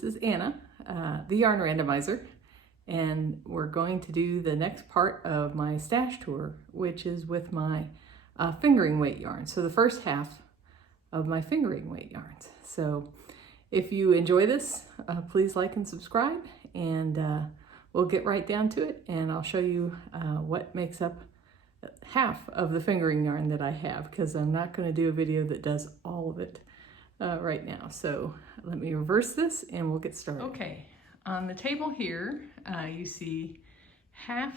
This is Anna, the Yarn Randomizer, and we're going to do the next part of my stash tour, which is with my fingering weight yarn. So the first half of my fingering weight yarns. So if you enjoy this, please like and subscribe, and we'll get right down to it, and I'll show you what makes up half of the fingering yarn that I have, because I'm not going to do a video that does all of it right now. So let me reverse this and we'll get started. Okay, on the table here you see half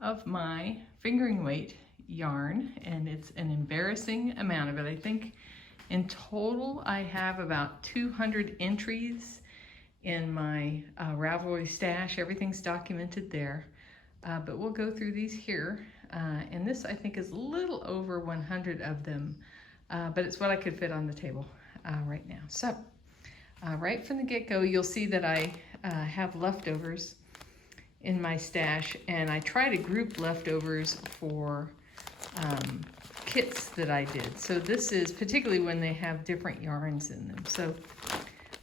of my fingering weight yarn, and it's an embarrassing amount of it. I think in total I have about 200 entries in my Ravelry stash. Everything's documented there, but we'll go through these here, and this I think is a little over 100 of them. But it's what I could fit on the table right now. So right from the get-go, you'll see that I have leftovers in my stash, and I try to group leftovers for kits that I did. So this is particularly when they have different yarns in them. So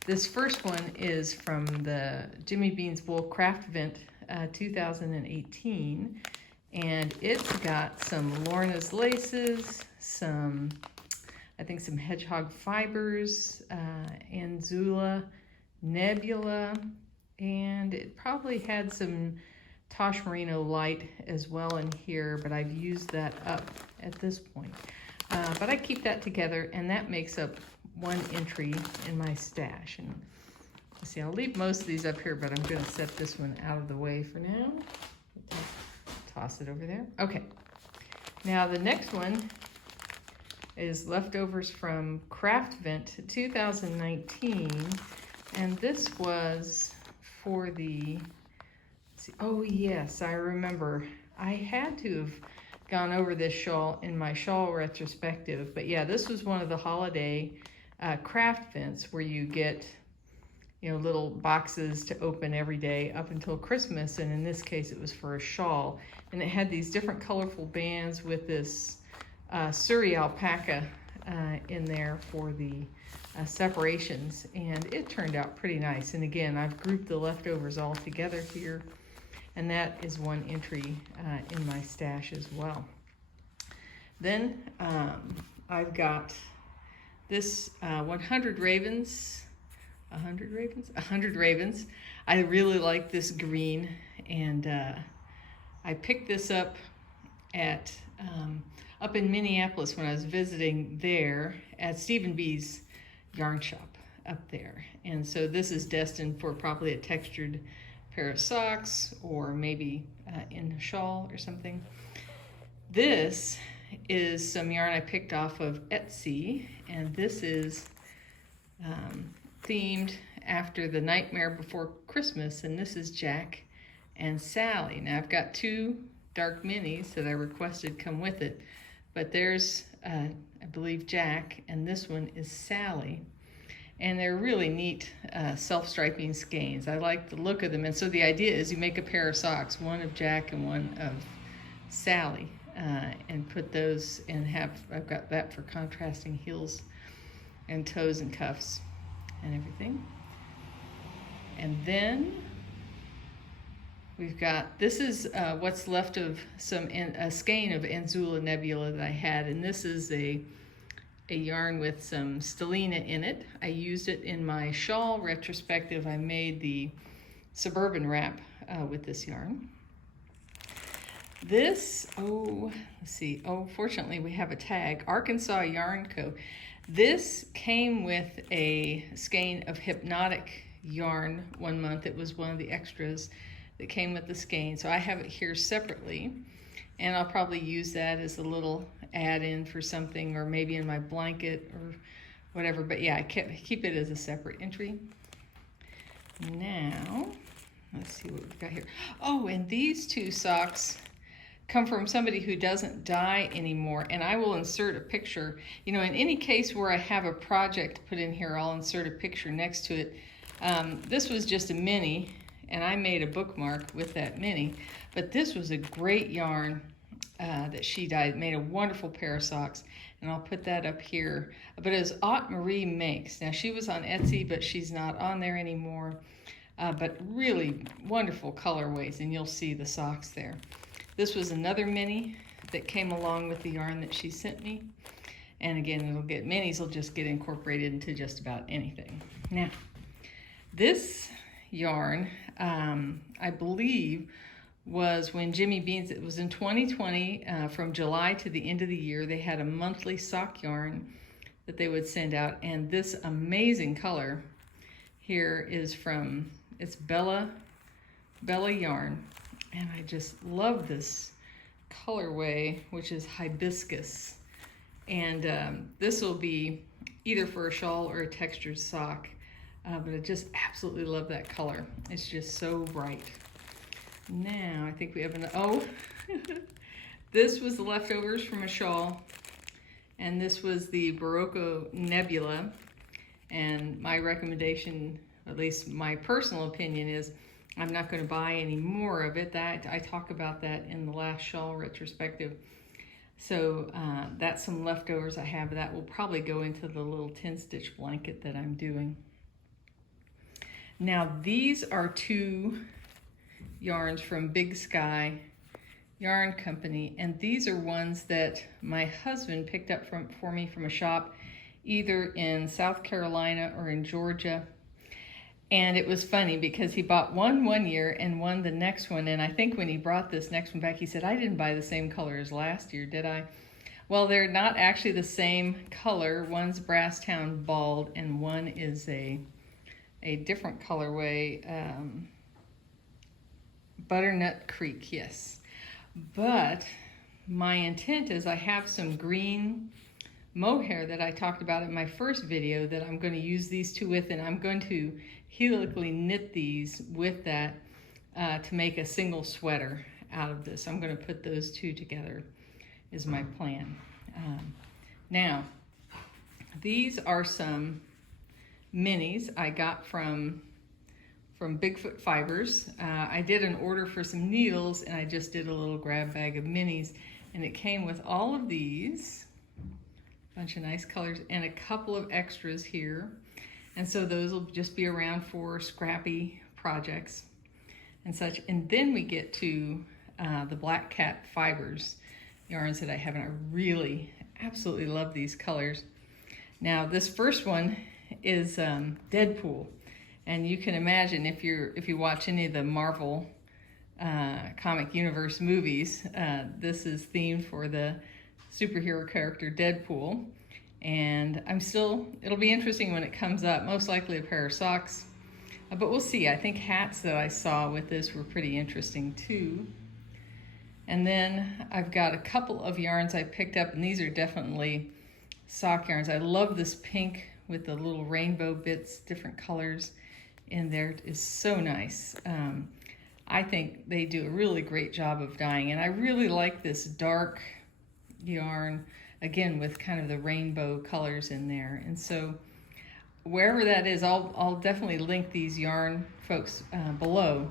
this first one is from the Jimmy Bean's Wool Craft Event 2018, and it's got some Lorna's laces, I think some Hedgehog fibers, Anzula, Nebula, and it probably had some Tosh Merino light as well in here, but I've used that up at this point. But I keep that together, and that makes up one entry in my stash. And let's see, I'll leave most of these up here, but I'm going to set this one out of the way for now. Toss it over there. Okay, now the next one is leftovers from Craft Event 2019, and this was for the, let's see, oh yes, I remember. I had to have gone over this shawl in my shawl retrospective, but yeah, this was one of the holiday craft events where you get, you know, little boxes to open every day up until Christmas, and in this case it was for a shawl, and it had these different colorful bands with this Surrey alpaca in there for the separations, and it turned out pretty nice. And again, I've grouped the leftovers all together here, and that is one entry in my stash as well. Then I've got this 100 ravens. I really like this green, and I picked this up at up in Minneapolis when I was visiting there at Stephen B's yarn shop up there. And so this is destined for probably a textured pair of socks, or maybe in a shawl or something. This is some yarn I picked off of Etsy, and this is themed after the Nightmare Before Christmas, and this is Jack and Sally. Now I've got two dark minis that I requested come with it, but there's I believe Jack, and this one is Sally, and they're really neat self-striping skeins. I like the look of them, and so the idea is you make a pair of socks, one of Jack and one of Sally, and put those and I've got that for contrasting heels and toes and cuffs and everything. And then we've got, this is what's left of a skein of Anzula Nebula that I had, and this is a yarn with some stellina in it. I used it in my shawl retrospective. I made the suburban wrap with this yarn. This, let's see, fortunately we have a tag, Arkansas Yarn Co. This came with a skein of hypnotic yarn one month. It was one of the extras that came with the skein, so I have it here separately, and I'll probably use that as a little add-in for something, or maybe in my blanket or whatever. But yeah, I keep it as a separate entry. Now let's see what we've got here. Oh, and these two socks come from somebody who doesn't dye anymore, and I will insert a picture. You know, in any case where I have a project put in here, I'll insert a picture next to it. This was just a mini, and I made a bookmark with that mini, but this was a great yarn that she dyed. Made a wonderful pair of socks, and I'll put that up here. But it was Aunt Marie Makes. Now, she was on Etsy, but she's not on there anymore. But really wonderful colorways, and you'll see the socks there. This was another mini that came along with the yarn that she sent me. And again, minis will just get incorporated into just about anything. Now, this yarn, I believe, was when Jimmy Beans, it was in 2020, from July to the end of the year, they had a monthly sock yarn that they would send out. And this amazing color here is from, it's Bella yarn. And I just love this colorway, which is hibiscus. And this will be either for a shawl or a textured sock. But I just absolutely love that color. It's just so bright. Now, I think we have this was the leftovers from a shawl. And this was the Barocco Nebula. And my recommendation, at least my personal opinion, is I'm not going to buy any more of it. I talk about that in the last shawl retrospective. So that's some leftovers I have. That will probably go into the little 10-stitch blanket that I'm doing. Now, these are two yarns from Big Sky Yarn Company, and these are ones that my husband picked up for me from a shop either in South Carolina or in Georgia. And it was funny because he bought one year and one the next one. And I think when he brought this next one back, he said, I didn't buy the same color as last year, did I? Well, they're not actually the same color. One's Brasstown Bald and one is a different colorway, Butternut Creek, yes. But my intent is I have some green mohair that I talked about in my first video that I'm going to use these two with, and I'm going to helically knit these with that to make a single sweater out of this. I'm going to put those two together is my plan. Now, these are some minis I got from Bigfoot Fibers. I did an order for some needles, and I just did a little grab bag of minis, and it came with all of these, bunch of nice colors, and a couple of extras here. And so those will just be around for scrappy projects and such. And then we get to the Black Cat Fibers yarns that I have, and I really absolutely love these colors. Now, this first one is Deadpool. And you can imagine if you watch any of the Marvel comic universe movies, this is themed for the superhero character Deadpool. And it'll be interesting when it comes up, most likely a pair of socks. But we'll see. I think hats that I saw with this were pretty interesting too. And then I've got a couple of yarns I picked up, and these are definitely sock yarns. I love this pink with the little rainbow bits, different colors in there. It is so nice. I think they do a really great job of dyeing, and I really like this dark yarn, again, with kind of the rainbow colors in there. And so wherever that is, I'll definitely link these yarn, folks, below.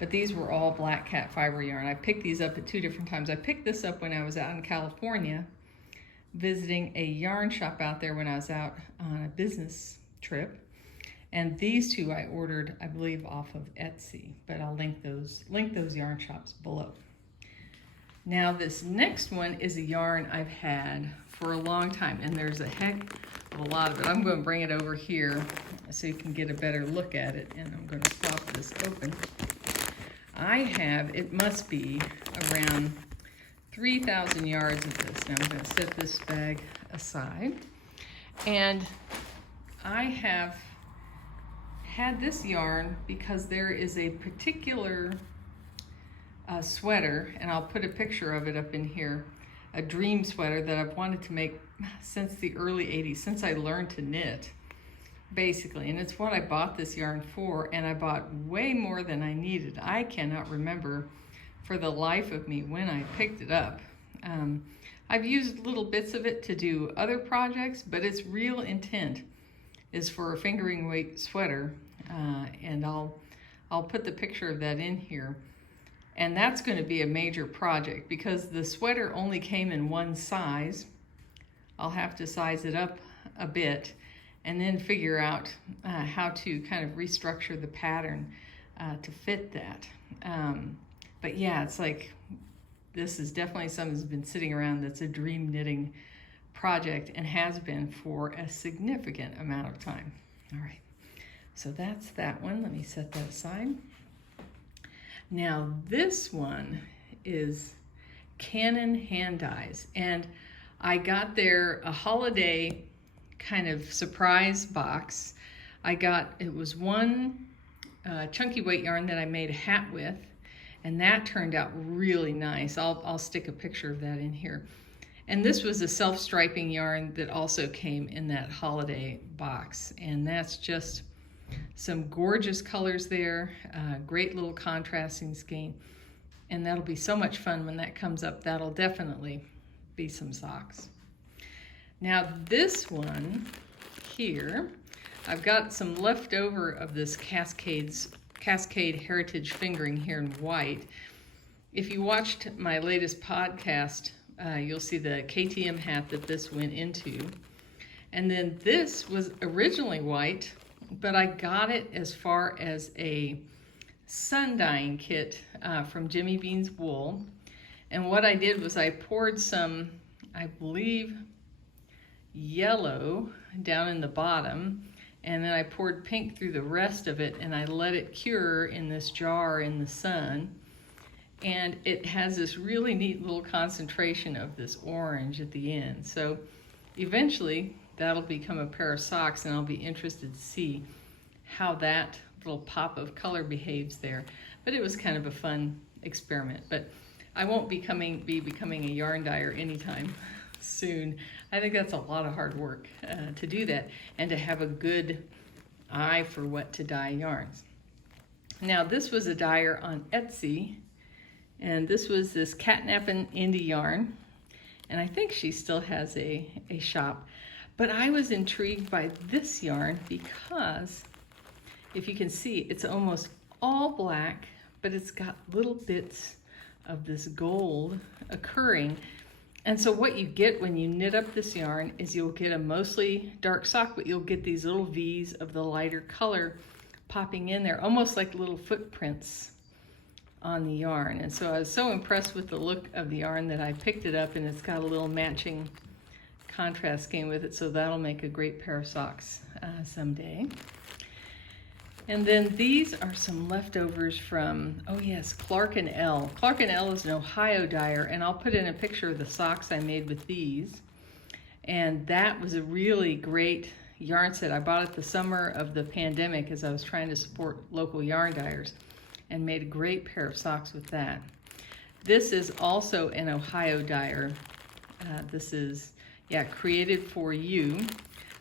But these were all Black Cat Fiber yarn. I picked these up at 2 different times. I picked this up when I was out in California, visiting a yarn shop out there when I was out on a business trip. And these two I ordered, I believe, off of Etsy. But I'll link those yarn shops below. Now, this next one is a yarn I've had for a long time, and there's a heck of a lot of it. I'm going to bring it over here so you can get a better look at it, and I'm going to pop this open. it must be around 3,000 yards of this. Now I'm going to set this bag aside. And I have had this yarn because there is a particular sweater, and I'll put a picture of it up in here, a dream sweater that I've wanted to make since the early 80s, since I learned to knit, basically. And it's what I bought this yarn for, and I bought way more than I needed. I cannot remember for the life of me when I picked it up. I've used little bits of it to do other projects, but its real intent is for a fingering weight sweater, and I'll put the picture of that in here. And that's going to be a major project because the sweater only came in one size. I'll have to size it up a bit and then figure out how to kind of restructure the pattern to fit that. But yeah, it's like, this is definitely something that's been sitting around that's a dream knitting project and has been for a significant amount of time. All right, so that's that one. Let me set that aside. Now this one is Canon hand dyes, and I got there a holiday kind of surprise box. It was one chunky weight yarn that I made a hat with, and that turned out really nice. I'll stick a picture of that in here. And this was a self-striping yarn that also came in that holiday box, and that's just some gorgeous colors there, great little contrasting scheme, and that'll be so much fun when that comes up. That'll definitely be some socks. Now this one here, I've got some leftover of this Cascade Heritage fingering here in white. If you watched my latest podcast, you'll see the KTM hat that this went into. And then this was originally white, but I got it as far as a sun dyeing kit from Jimmy Bean's Wool. And what I did was I poured some, I believe, yellow down in the bottom, and then I poured pink through the rest of it, and I let it cure in this jar in the sun. And it has this really neat little concentration of this orange at the end. So eventually that'll become a pair of socks, and I'll be interested to see how that little pop of color behaves there. But it was kind of a fun experiment. But I won't be becoming a yarn dyer anytime soon. I think that's a lot of hard work to do that, and to have a good eye for what to dye yarns. Now this was a dyer on Etsy, and this was this Catnappin' Indie yarn, and I think she still has a shop. But I was intrigued by this yarn because, if you can see, it's almost all black, but it's got little bits of this gold occurring. And so what you get when you knit up this yarn is you'll get a mostly dark sock, but you'll get these little V's of the lighter color popping in there, almost like little footprints on the yarn. And so I was so impressed with the look of the yarn that I picked it up, and it's got a little matching contrast scheme with it, so that'll make a great pair of socks someday. And then these are some leftovers from, oh yes, Clark and Elle. Clark and Elle is an Ohio dyer, and I'll put in a picture of the socks I made with these. And that was a really great yarn set. I bought it the summer of the pandemic as I was trying to support local yarn dyers, and made a great pair of socks with that. This is also an Ohio dyer. This is, yeah, Created for You.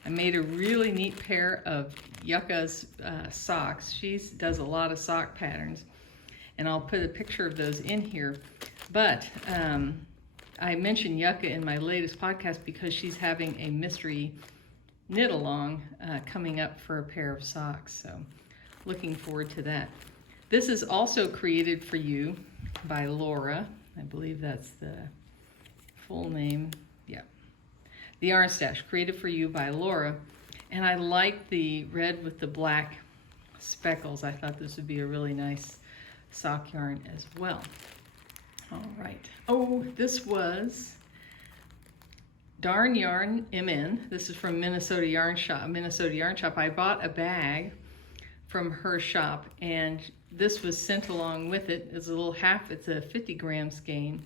I made a really neat pair of Yucca's socks. She does a lot of sock patterns, and I'll put a picture of those in here. But I mentioned Yucca in my latest podcast because she's having a mystery knit along coming up for a pair of socks, so looking forward to that. This is also Created for You by Lorna. I believe that's the full name. Yeah. The Yarn Stash, Created for You by Lorna. And I like the red with the black speckles. I thought this would be a really nice sock yarn as well. All right. Oh, this was Darn Yarn MN. This is from Minnesota Yarn Shop. I bought a bag from her shop, and this was sent along with it. It's a little it's a 50-gram skein.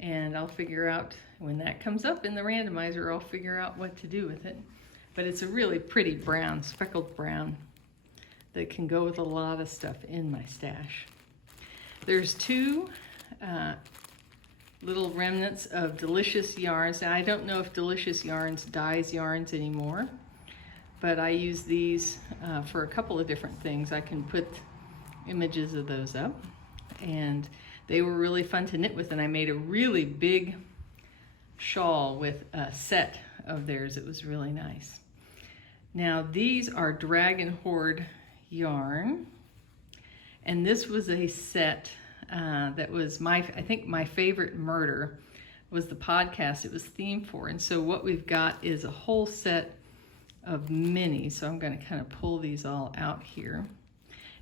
And I'll figure out, when that comes up in the randomizer, I'll figure out what to do with it. But it's a really pretty brown, speckled brown, that can go with a lot of stuff in my stash. There's two little remnants of Delicious Yarns. Now, I don't know if Delicious Yarns dyes yarns anymore, but I use these for a couple of different things. I can put images of those up, and they were really fun to knit with, and I made a really big shawl with a set of theirs. It was really nice. Now these are Dragon Horde yarn, and this was a set that was I think my favorite murder was the podcast it was themed for. And so what we've got is a whole set of minis. So I'm going to kind of pull these all out here.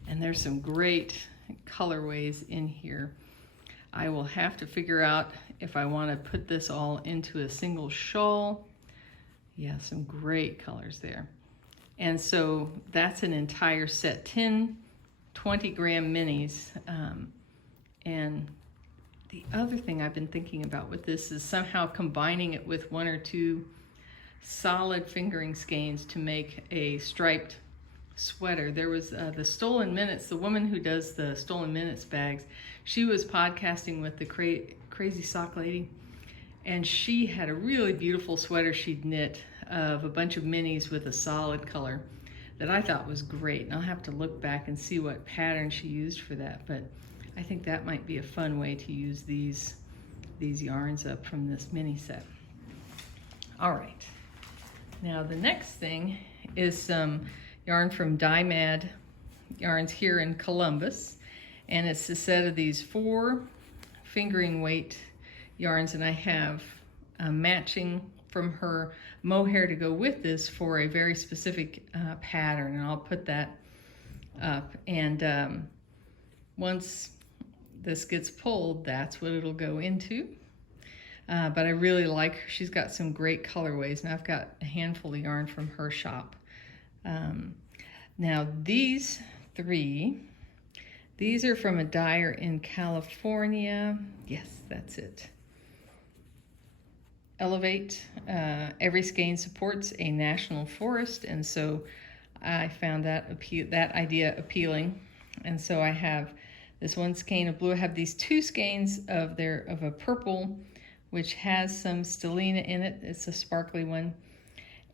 And there's some great colorways in here. I will have to figure out if I want to put this all into a single shawl. Yeah, some great colors there. And so that's an entire set, 10 20-gram minis. And the other thing I've been thinking about with this is somehow combining it with 1 or 2 solid fingering skeins to make a striped sweater. There was the Stolen Minutes, the woman who does the Stolen Minutes bags, she was podcasting with the Crazy Sock Lady, and she had a really beautiful sweater she'd knit of a bunch of minis with a solid color that I thought was great. And I'll have to look back and see what pattern she used for that, but I think that might be a fun way to use these yarns up from this mini set. All right, now the next thing is some yarn from Dye Mad Yarns here in Columbus, and it's a set of these 4 fingering weight yarns, and I have matching from her mohair to go with this for a very specific pattern, and I'll put that up. And once this gets pulled, that's what it'll go into. But I really like her. She's got some great colorways, and I've got a handful of yarn from her shop. Now these 3, these are from a dyer in California. Yes, that's it. Elevate. Every skein supports a national forest, and so I found that idea appealing. And so I have this 1 skein of blue. I have these 2 skeins of a purple, which has some stellina in it. It's a sparkly one.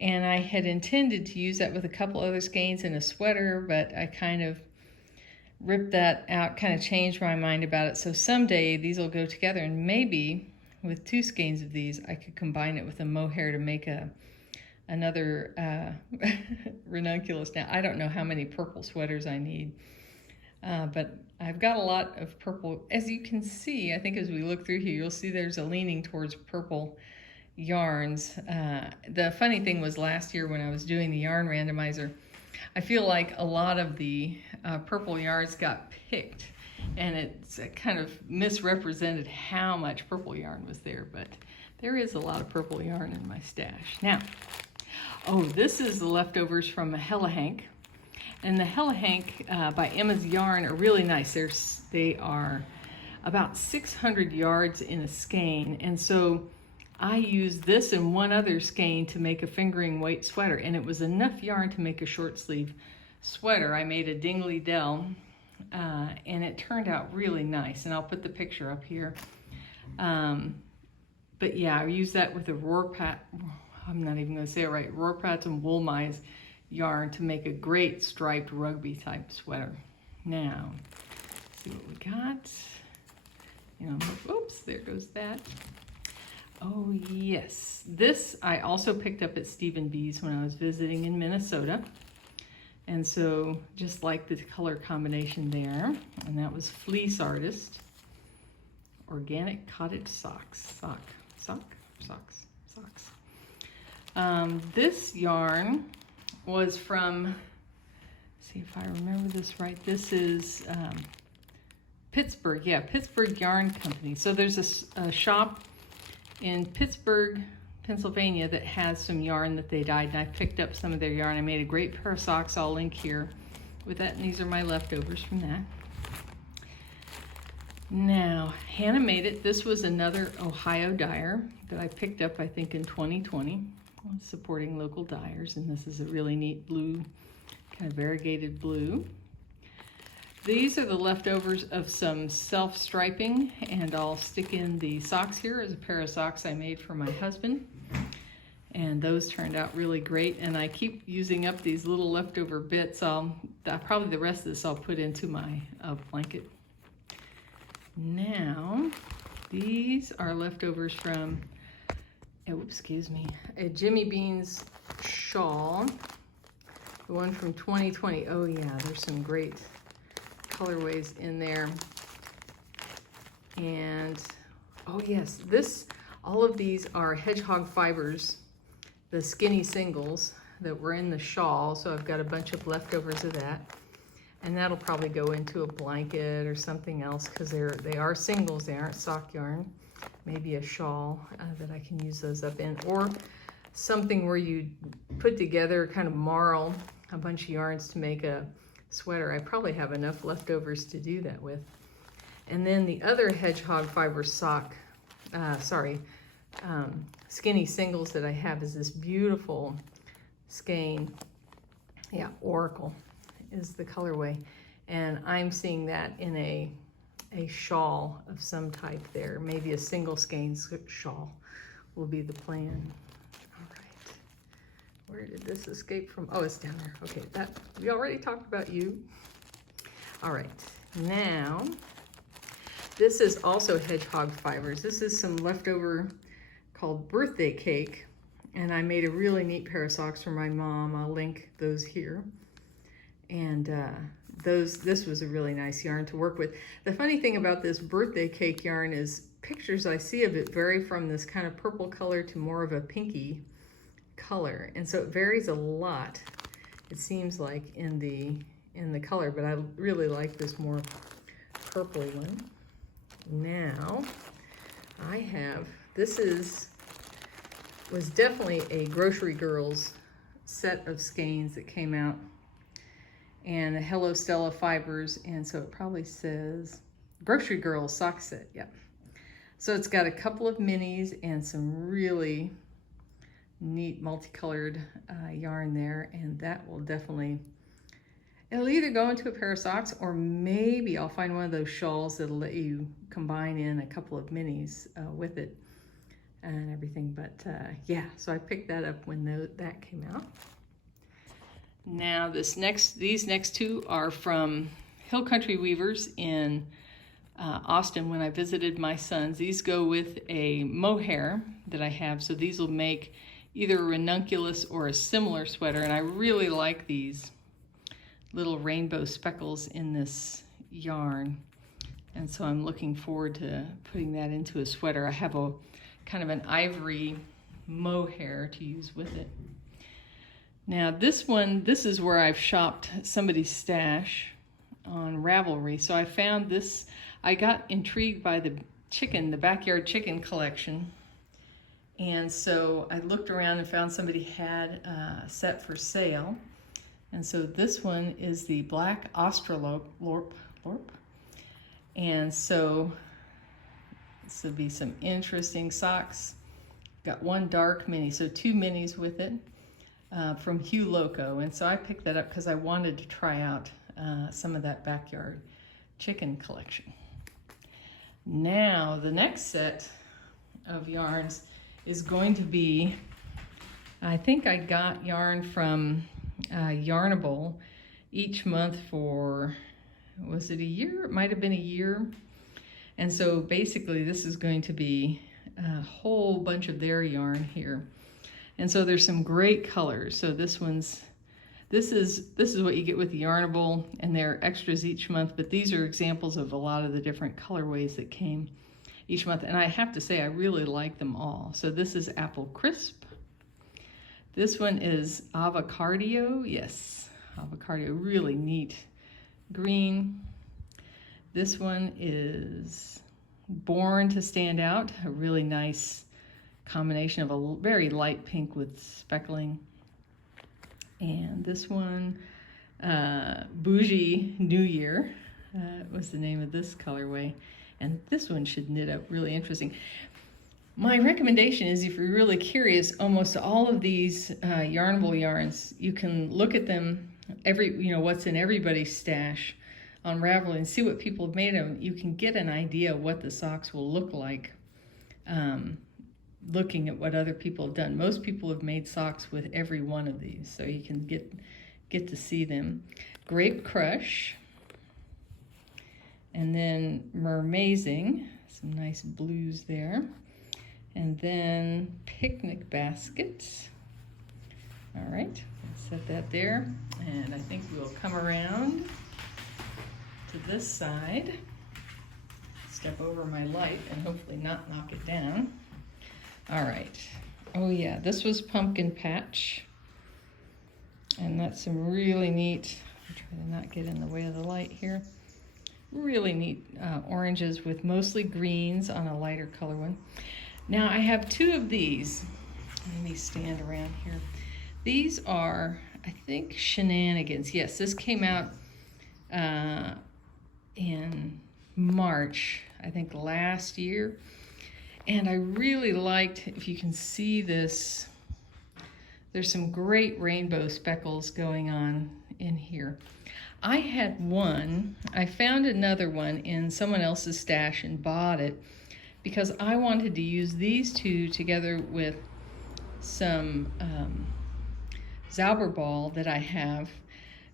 And I had intended to use that with a couple other skeins in a sweater, but I kind of ripped that out, kind of changed my mind about it. So someday these will go together, and maybe with 2 skeins of these, I could combine it with a mohair to make another ranunculus. Now, I don't know how many purple sweaters I need, but I've got a lot of purple. As you can see, I think as we look through here, you'll see there's a leaning towards purple yarns. The funny thing was last year when I was doing the yarn randomizer, I feel like a lot of the purple yarns got picked, and it's kind of misrepresented how much purple yarn was there, but there is a lot of purple yarn in my stash. Now, this is the leftovers from a Hedgehog, and the Hedgehog by Emma's Yarn are really nice. They are about 600 yards in a skein, and so I used this and 1 other skein to make a fingering weight sweater, and it was enough yarn to make a short sleeve sweater. I made a Dingley dell, and it turned out really nice, and I'll put the picture up here. But yeah, I used that with a Rohrpat, I'm not even going to say it right, Rohrpat and Woolmise yarn to make a great striped rugby type sweater. Now, let's see what we got. Oops, there goes that. Oh yes, this I also picked up at Stephen B's when I was visiting in Minnesota. And so just like the color combination there, and that was Fleece Artist, Organic Cottage Socks. Socks. This yarn was from, see if I remember this right, this is Pittsburgh, yeah, Pittsburgh Yarn Company. So there's a shop in Pittsburgh, Pennsylvania that has some yarn that they dyed, and I picked up some of their yarn. I made a great pair of socks. I'll link here with that, and these are my leftovers from that. Now, Hannah Made It. This was another Ohio dyer that I picked up, I think, in 2020, supporting local dyers, and this is a really neat blue, kind of variegated blue. These are the leftovers of some self-striping, and I'll stick in the socks here as a pair of socks I made for my husband. And those turned out really great, and I keep using up these little leftover bits. Probably the rest of this I'll put into my blanket. Now, these are leftovers from, a Jimmy Bean's shawl, the one from 2020. Oh yeah, there's some great colorways in there. And, oh yes, all of these are Hedgehog fibers, the skinny singles that were in the shawl. So I've got a bunch of leftovers of that. And that'll probably go into a blanket or something else because they are singles, they aren't sock yarn. Maybe a shawl that I can use those up in, or something where you put together, kind of marl a bunch of yarns to make a sweater. I probably have enough leftovers to do that with. And then the other Hedgehog fiber skinny singles that I have is this beautiful skein. Yeah, Oracle is the colorway. And I'm seeing that in a shawl of some type there. Maybe a single skein shawl will be the plan. All right. Where did this escape from? Oh, it's down there. Okay, we already talked about you. All right, now this is also Hedgehog fibers. This is some leftover called birthday cake, and I made a really neat pair of socks for my mom. I'll link those here. And this was a really nice yarn to work with. The funny thing about this birthday cake yarn is pictures I see of it vary from this kind of purple color to more of a pinky color, and so it varies a lot, it seems like, in the color, but I really like this more purpley one. Now I have, was definitely a Grocery Girls set of skeins that came out, and the Hello Stella fibers, and so it probably says Grocery Girls sock set. Yep. So it's got a couple of minis and some really neat multicolored yarn there, and that will definitely, it'll either go into a pair of socks, or maybe I'll find one of those shawls that'll let you combine in a couple of minis with it and everything. But yeah, so I picked that up when that came out. Now these next two are from Hill Country Weavers in Austin when I visited my sons. These go with a mohair that I have, so these will make either a ranunculus or a similar sweater, and I really like these little rainbow speckles in this yarn, and so I'm looking forward to putting that into a sweater. I have a kind of an ivory mohair to use with it. Now this is where I've shopped somebody's stash on Ravelry. So I found this, I got intrigued by the backyard chicken collection. And so I looked around and found somebody had a set for sale. And so this one is the black Australorp. And so this will be some interesting socks. Got one dark mini, so two minis with it. From Hugh Loco, and so I picked that up because I wanted to try out some of that backyard chicken collection. Now the next set of yarns is going to be, I think I got yarn from Yarnable each month for, was it a year? It might have been a year. And so basically this is going to be a whole bunch of their yarn here. And so there's some great colors. So this is what you get with the Yarnable, and they're extras each month, but these are examples of a lot of the different colorways that came each month. And I have to say, I really like them all. So this is Apple Crisp. This one is Avocardio. Yes, Avocardio, really neat green. This one is Born to Stand Out, a really nice combination of a very light pink with speckling. And this one, Bougie New Year, was the name of this colorway. And this one should knit up really interesting. My recommendation is, if you're really curious, almost all of these Yarnable yarns, you can look at them, what's in everybody's stash on Ravelry, and see what people have made of them. You can get an idea of what the socks will look like. Looking at what other people have done. Most people have made socks with every one of these, so you can get to see them. Grape Crush, and then Mermazing, some nice blues there, and then Picnic Basket. All right, set that there, and I think we'll come around to this side. step over my light and hopefully not knock it down. All right. Oh yeah, this was Pumpkin Patch. And that's some really neat, I'm trying to not get in the way of the light here. Really neat oranges with mostly greens on a lighter color one. Now I have two of these. Let me stand around here. These are, I think, Shenanigans. Yes, this came out in March, I think last year. And I really liked, if you can see this, there's some great rainbow speckles going on in here. I had one, I found another one in someone else's stash and bought it because I wanted to use these two together with some Zauberball that I have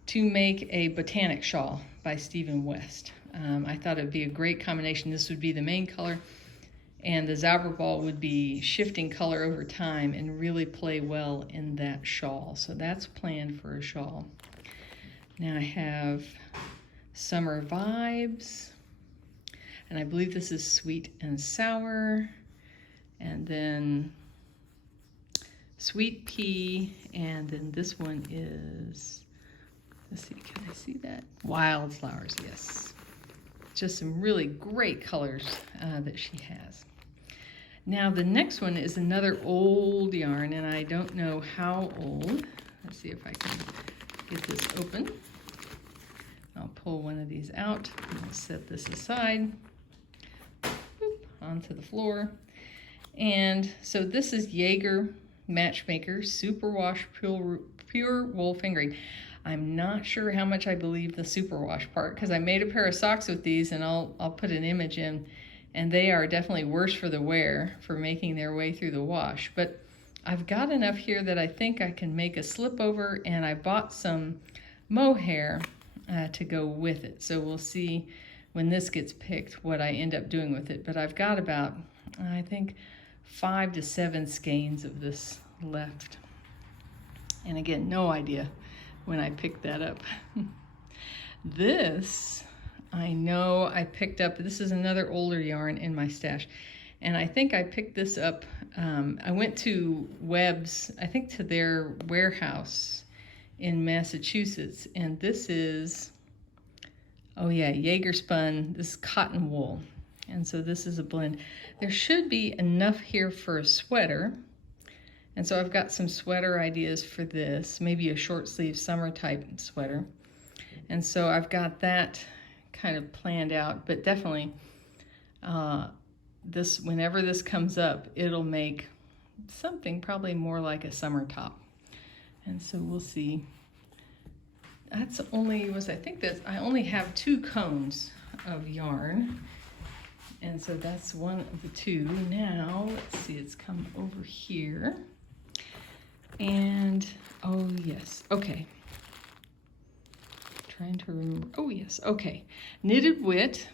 to make a Botanic shawl by Stephen West. I thought it would be a great combination. This would be the main color and the Zauberball would be shifting color over time and really play well in that shawl. So that's planned for a shawl. Now I have Summer Vibes, and I believe this is Sweet and Sour, and then Sweet Pea, and then this one is, let's see, can I see that? Wildflowers, yes. Just some really great colors that she has. Now the next one is another old yarn, and I don't know how old. Let's see if I can get this open. I'll pull one of these out and I'll set this aside. Boop, onto the floor. And so this is Jaeger Matchmaker Superwash Pure Wool Fingering. I'm not sure how much I believe the superwash part because I made a pair of socks with these, and I'll put an image in, and they are definitely worse for the wear for making their way through the wash. But I've got enough here that I think I can make a slip over, and I bought some mohair to go with it. So we'll see when this gets picked what I end up doing with it. But I've got about, I think, 5 to 7 skeins of this left. And again, no idea when I picked that up. This, I know I picked up, this is another older yarn in my stash. And I think I picked this up, I went to Webb's, I think to their warehouse in Massachusetts. And this is, oh yeah, Jaeger spun, this is cotton wool. And so this is a blend. There should be enough here for a sweater. And so I've got some sweater ideas for this, maybe a short sleeve summer type sweater. And so I've got that kind of planned out, but definitely this, whenever this comes up, it'll make something probably more like a summer top. And so we'll see. That's only, I think that I only have 2 cones of yarn. And so that's one of the 2. Now, let's see, it's come over here. And, oh yes, okay. Trying to remember, oh yes, okay. Knitted Wit.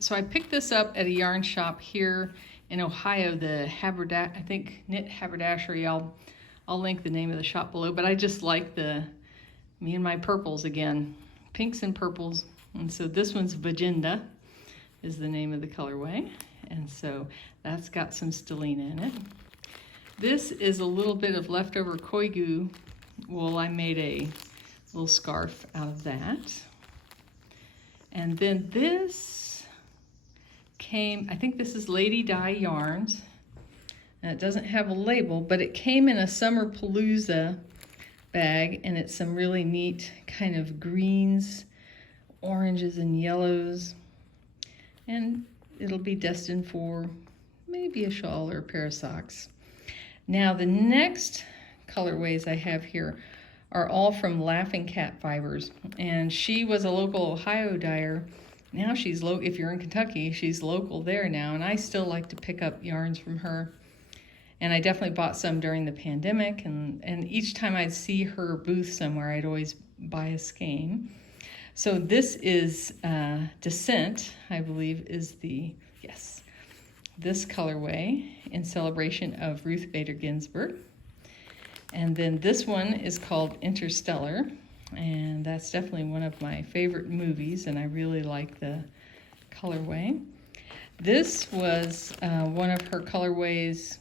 So I picked this up at a yarn shop here in Ohio, the I think Knit Haberdashery. I'll link the name of the shop below, but I just like me and my purples again, pinks and purples. And so this one's Vagenda is the name of the colorway. And so that's got some stellina in it. This is a little bit of leftover Koigu wool. I made a little scarf out of that. And then this came, I think this is Lady Dye Yarns. And it doesn't have a label, but it came in a Summer Palooza bag, and it's some really neat kind of greens, oranges, and yellows. And it'll be destined for maybe a shawl or a pair of socks. Now the next colorways I have here are all from Laughing Cat Fibers, and she was a local Ohio dyer. Now she's if you're in Kentucky, she's local there now, and I still like to pick up yarns from her. And I definitely bought some during the pandemic, and each time I'd see her booth somewhere, I'd always buy a skein. So this is Descent, I believe is this colorway in celebration of Ruth Bader Ginsburg. And then this one is called Interstellar, and that's definitely one of my favorite movies, and I really like the colorway. This was one of her colorways.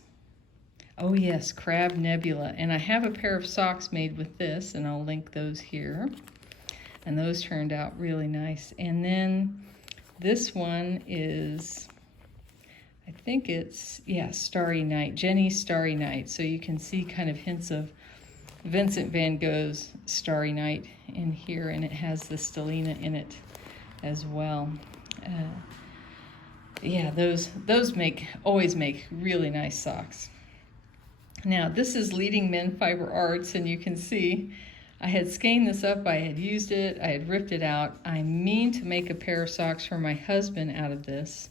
Oh yes, Crab Nebula. And I have a pair of socks made with this, and I'll link those here. And those turned out really nice. And then this one is, I think it's, yeah, Starry Night, Jenny's Starry Night. So you can see kind of hints of Vincent van Gogh's Starry Night in here, and it has the stellina in it as well. Yeah, those always make really nice socks. Now this is Leading Men Fiber Arts, and you can see I had skeined this up, I had used it, I had ripped it out. I mean to make a pair of socks for my husband out of this.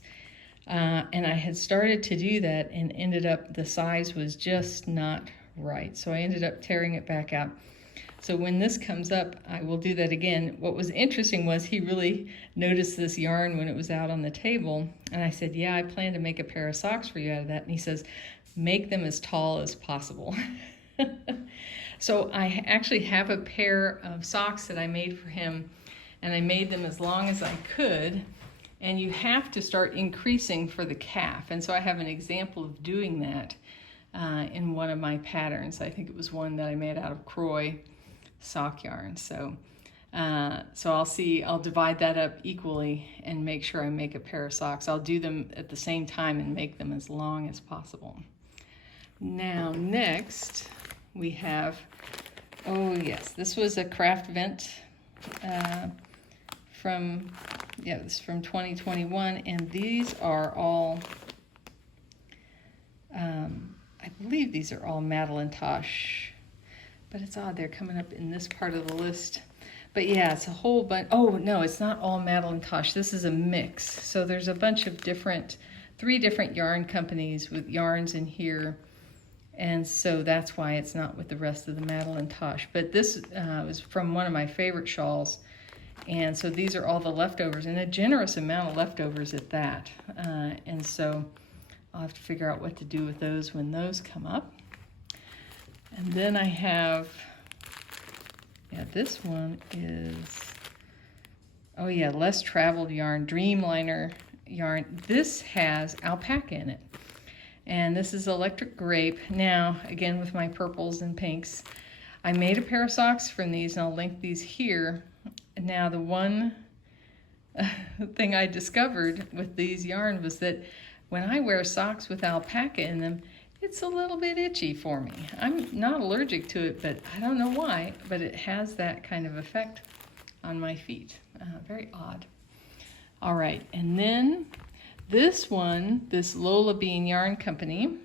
And I had started to do that and ended up, the size was just not right. So I ended up tearing it back out. So when this comes up, I will do that again. What was interesting was he really noticed this yarn when it was out on the table. And I said, yeah, I plan to make a pair of socks for you out of that. And he says, make them as tall as possible. So I actually have a pair of socks that I made for him, and I made them as long as I could. And you have to start increasing for the calf. And so I have an example of doing that in one of my patterns. I think it was one that I made out of Croy sock yarn. So I'll divide that up equally and make sure I make a pair of socks. I'll do them at the same time and make them as long as possible. Now next we have, oh yes, this was a craft vent this is from 2021, and these are all, I believe these are all Madeline Tosh, but it's odd they're coming up in this part of the list. But yeah, it's a whole bunch. Oh no, it's not all Madeline Tosh. This is a mix. So there's a bunch of three different yarn companies with yarns in here. And so that's why it's not with the rest of the Madeline Tosh. But this was from one of my favorite shawls. And so these are all the leftovers, and a generous amount of leftovers at that. And so I'll have to figure out what to do with those when those come up. And then I have, yeah, this one is, oh yeah, Less Traveled Yarn, Dreamliner yarn. This has alpaca in it. And this is Electric Grape. Now, again, with my purples and pinks, I made a pair of socks from these, and I'll link these here. Now, the one thing I discovered with these yarn was that when I wear socks with alpaca in them, it's a little bit itchy for me. I'm not allergic to it, but I don't know why, but it has that kind of effect on my feet. Very odd. All right, and then this one, this Lola Bean Yarn Company,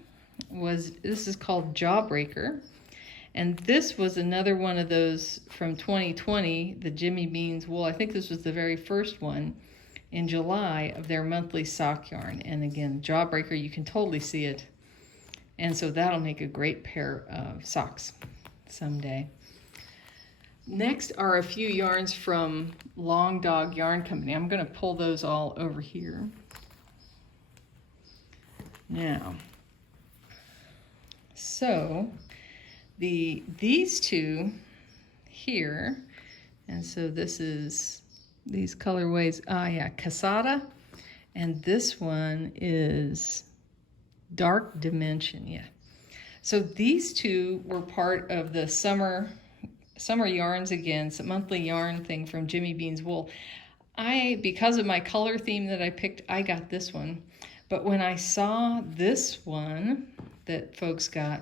this is called Jawbreaker. And this was another one of those from 2020, the Jimmy Beans wool. I think this was the very first one in July of their monthly sock yarn. And again, Jawbreaker, you can totally see it. And so that'll make a great pair of socks someday. Next are a few yarns from Long Dog Yarn Company. I'm going to pull those all over here. Now, so these two here, and so this is these colorways, Casada, and this one is Dark Dimension, yeah. So these two were part of the summer yarns again, it's a monthly yarn thing from Jimmy Beans wool. Because of my color theme that I picked, I got this one. But when I saw this one that folks got,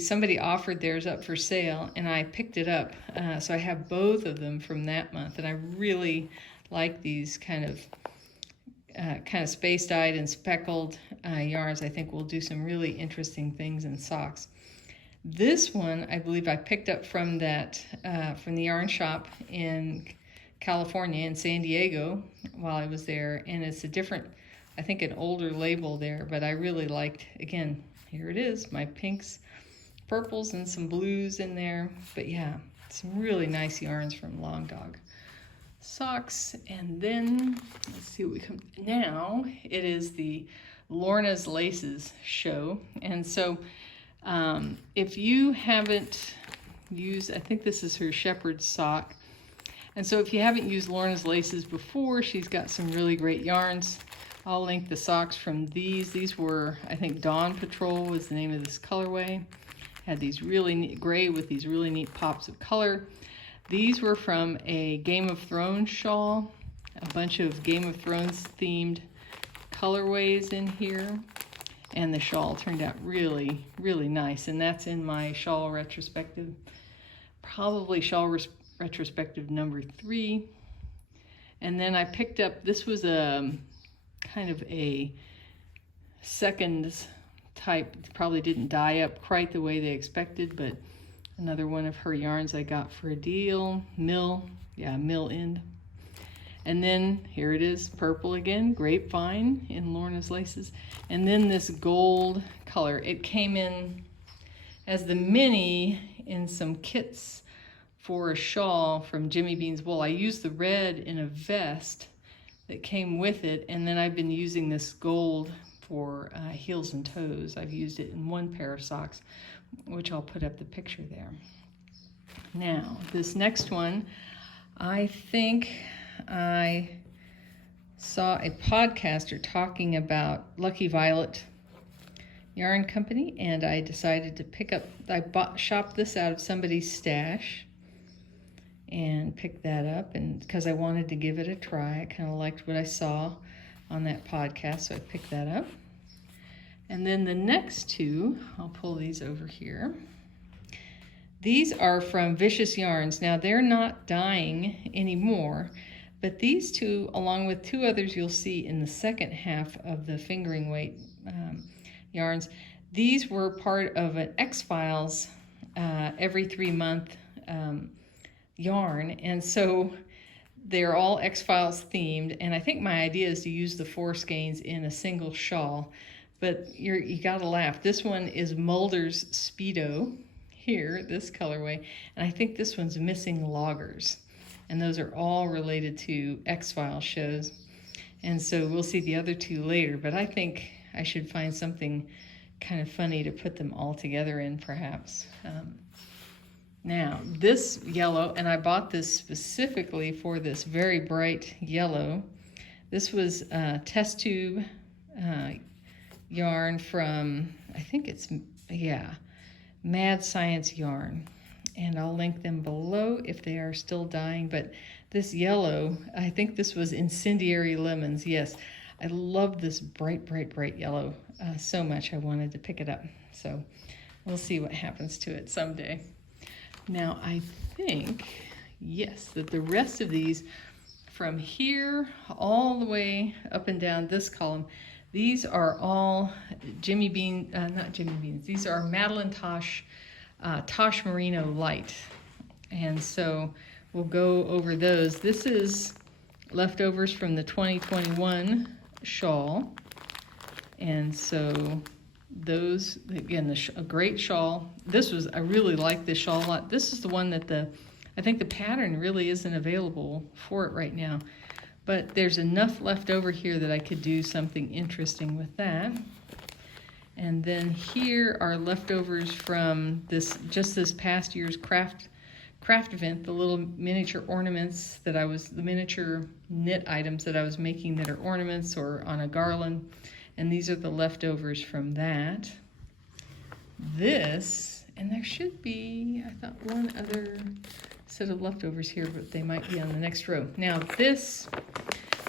somebody offered theirs up for sale, and I picked it up. So I have both of them from that month, and I really like these kind of space-dyed and speckled yarns. I think we'll do some really interesting things in socks. This one, I believe I picked up from the yarn shop in California, in San Diego, while I was there, and it's a different, I think an older label there, but I really liked, again, here it is, my pinks, purples, and some blues in there. But yeah, some really nice yarns from Long Dog socks. And then, let's see what we come, now it is the Lorna's Laces show. And so if you haven't used, I think this is her shepherd's sock. And so if you haven't used Lorna's Laces before, she's got some really great yarns. I'll link the socks from these. These were, I think Dawn Patrol was the name of this colorway. Had these really neat gray with these really neat pops of color. These were from a Game of Thrones shawl. A bunch of Game of Thrones themed colorways in here. And the shawl turned out really, really nice. And that's in my shawl retrospective. Probably shawl retrospective number 3. And then I picked up, this was a kind of a second type, probably didn't dye up quite the way they expected, but another one of her yarns I got for a deal. Mill end. And then here it is, purple again, grapevine in Lorna's laces. And then this gold color. It came in as the mini in some kits for a shawl from Jimmy Bean's Wool. I used the red in a vest that came with it, and then I've been using this gold for heels and toes. I've used it in one pair of socks, which I'll put up the picture there. Now, this next one, I think I saw a podcaster talking about Lucky Violet Yarn Company, and I decided to pick up, shopped this out of somebody's stash and picked that up, and because I wanted to give it a try. I kind of liked what I saw on that podcast, so I picked that up. And then the next two, I'll pull these over here. These are from Vicious Yarns. Now, they're not dyeing anymore, but these two, along with 2 others you'll see in the second half of the fingering weight yarns, these were part of an X-Files every 3-month yarn, and so they're all X-Files themed, and I think my idea is to use the 4 skeins in a single shawl, but you gotta laugh. This one is Mulder's Speedo here, this colorway, and I think this one's missing loggers, and those are all related to X-Files shows, and so we'll see the other 2 later, but I think I should find something kind of funny to put them all together in, perhaps. Now, this yellow, and I bought this specifically for this very bright yellow. This was test tube yarn from, I think it's, Mad Science Yarn. And I'll link them below if they are still dyeing. But this yellow, I think this was Incendiary Lemons. Yes, I love this bright, bright, bright yellow so much I wanted to pick it up. So we'll see what happens to it someday. Now, I think, yes, that the rest of these, from here all the way up and down this column, these are all not Jimmy Beans, these are Madeline Tosh, Tosh Merino Light. And so we'll go over those. This is leftovers from the 2021 shawl. And so those, again, a great shawl. I really like this shawl a lot. This is the one that I think the pattern really isn't available for it right now. But there's enough left over here that I could do something interesting with that. And then here are leftovers from this past year's craft event, the little miniature ornaments that the miniature knit items that I was making that are ornaments or on a garland. And these are the leftovers from that. This, and there should be, I thought, one other set of leftovers here, but they might be on the next row. Now this,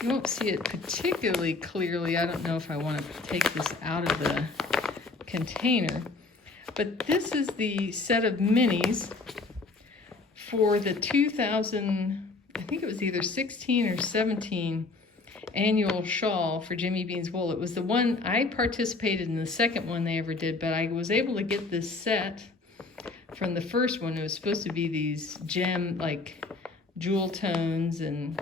you won't see it particularly clearly. I don't know if I want to take this out of the container, but this is the set of minis for the 2000, I think it was either 16 or 17 annual shawl for Jimmy Bean's Wool. It was the one, I participated in the second one they ever did, but I was able to get this set from the first one. It was supposed to be these gem, like jewel tones and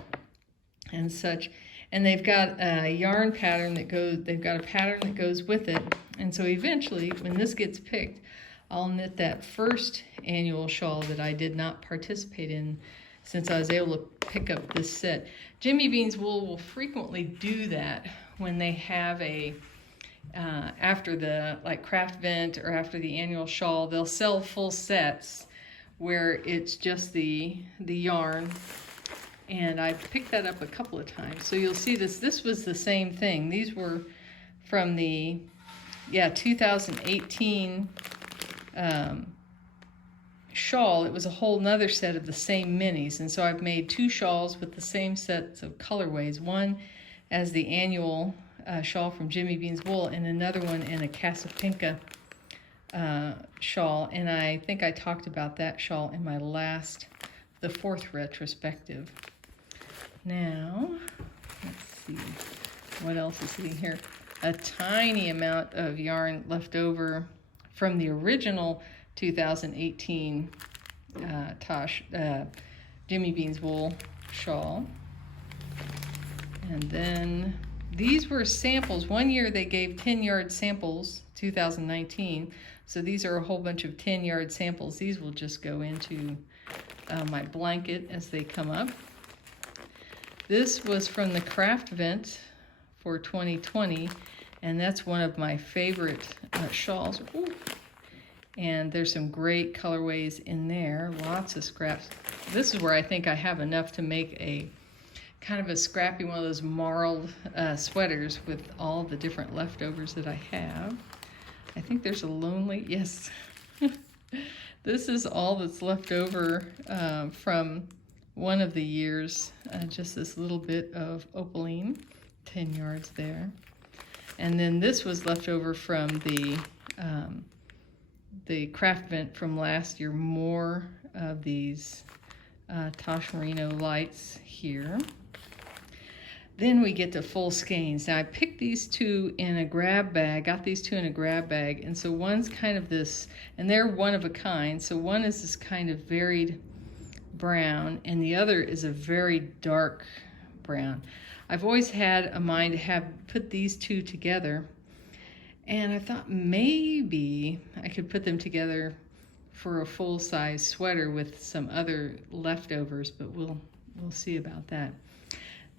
such. And they've got a yarn pattern they've got a pattern that goes with it. And so eventually, when this gets picked, I'll knit that first annual shawl that I did not participate in, since I was able to pick up this set. Jimmy Bean's Wool will frequently do that when they have after the craft event or after the annual shawl, they'll sell full sets where it's just the yarn and I picked that up a couple of times. So you'll see this was the same thing. These were from the 2018 shawl. It was a whole nother set of the same minis, and so I've made 2 shawls with the same sets of colorways. One as the annual shawl from Jimmy Bean's Wool, and another one in a Casapinka shawl. And I think I talked about that shawl in my the 4th retrospective. Now, let's see what else is sitting here. A tiny amount of yarn left over from the original 2018 Jimmy Bean's Wool shawl. And then these were samples. One year they gave 10-yard samples, 2019. So these are a whole bunch of 10-yard samples. These will just go into my blanket as they come up. This was from the craft event for 2020, and that's one of my favorite shawls. Ooh. And there's some great colorways in there, lots of scraps. This is where I think I have enough to make a kind of a scrappy one of those marled sweaters with all the different leftovers that I have. I think there's a lonely, yes. This is all that's left over from one of the years, just this little bit of opaline, 10 yards there. And then this was left over from the craft event from last year, more of these Tosh Merino lights here. Then we get to full skeins. Now I picked these 2 in a grab bag, got these 2 in a grab bag, and so one's kind of this, and they're one of a kind, so one is this kind of varied brown, and the other is a very dark brown. I've always had a mind to put these 2 together, and I thought maybe I could put them together for a full-size sweater with some other leftovers, but we'll see about that.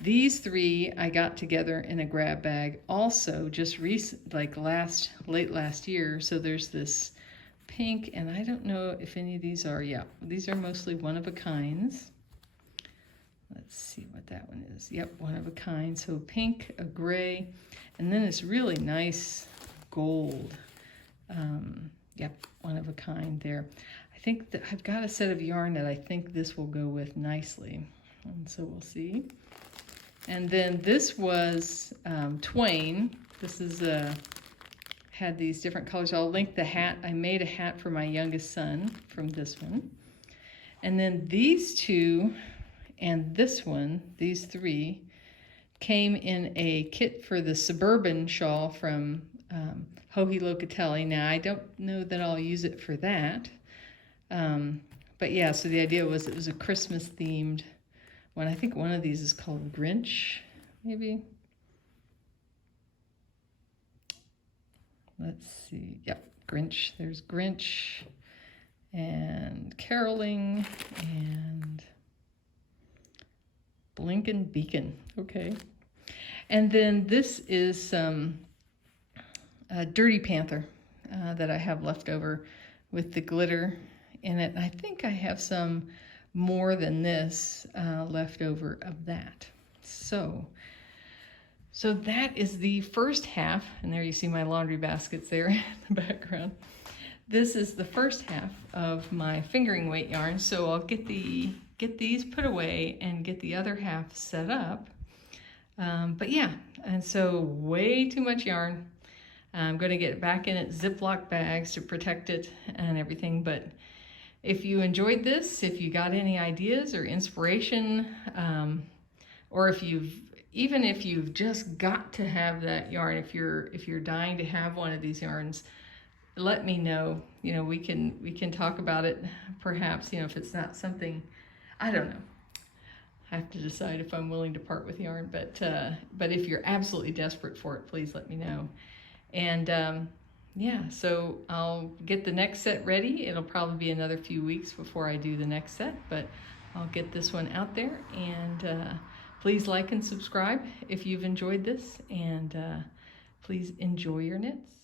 These 3 I got together in a grab bag also just late last year. So there's this pink, and I don't know if any of these are, these are mostly one of a kinds. Let's see what that one is. Yep, one of a kind. So pink, a gray, and then this really nice gold. Yep, one of a kind there. I think that I've got a set of yarn that I think this will go with nicely, and so we'll see. And then this was Twain. This is had these different colors. I'll link the hat. I made a hat for my youngest son from this one. And then these 2 and this one, these 3, came in a kit for the Suburban shawl from Joji Locatelli. Now, I don't know that I'll use it for that. But yeah, so the idea was it was a Christmas-themed one. I think one of these is called Grinch, maybe. Let's see. Yep, Grinch. There's Grinch and caroling and Blinkin' Beacon. Okay. And then this is some Dirty Panther that I have left over with the glitter in it. I think I have some more than this left over of that. So that is the first half, and there you see my laundry baskets there in the background. This is the first half of my fingering weight yarn, so I'll get these put away and get the other half set up. But yeah, and so way too much yarn. I'm going to get it back in its Ziploc bags to protect it and everything, but if you enjoyed this, if you got any ideas or inspiration, or if you've just got to have that yarn, if you're dying to have one of these yarns, let me know. You know, we can talk about it. Perhaps, you know, if it's not something, I don't know. I have to decide if I'm willing to part with yarn. But if you're absolutely desperate for it, please let me know. And yeah, so I'll get the next set ready. It'll probably be another few weeks before I do the next set, but I'll get this one out there. And please like and subscribe if you've enjoyed this, and please enjoy your knits.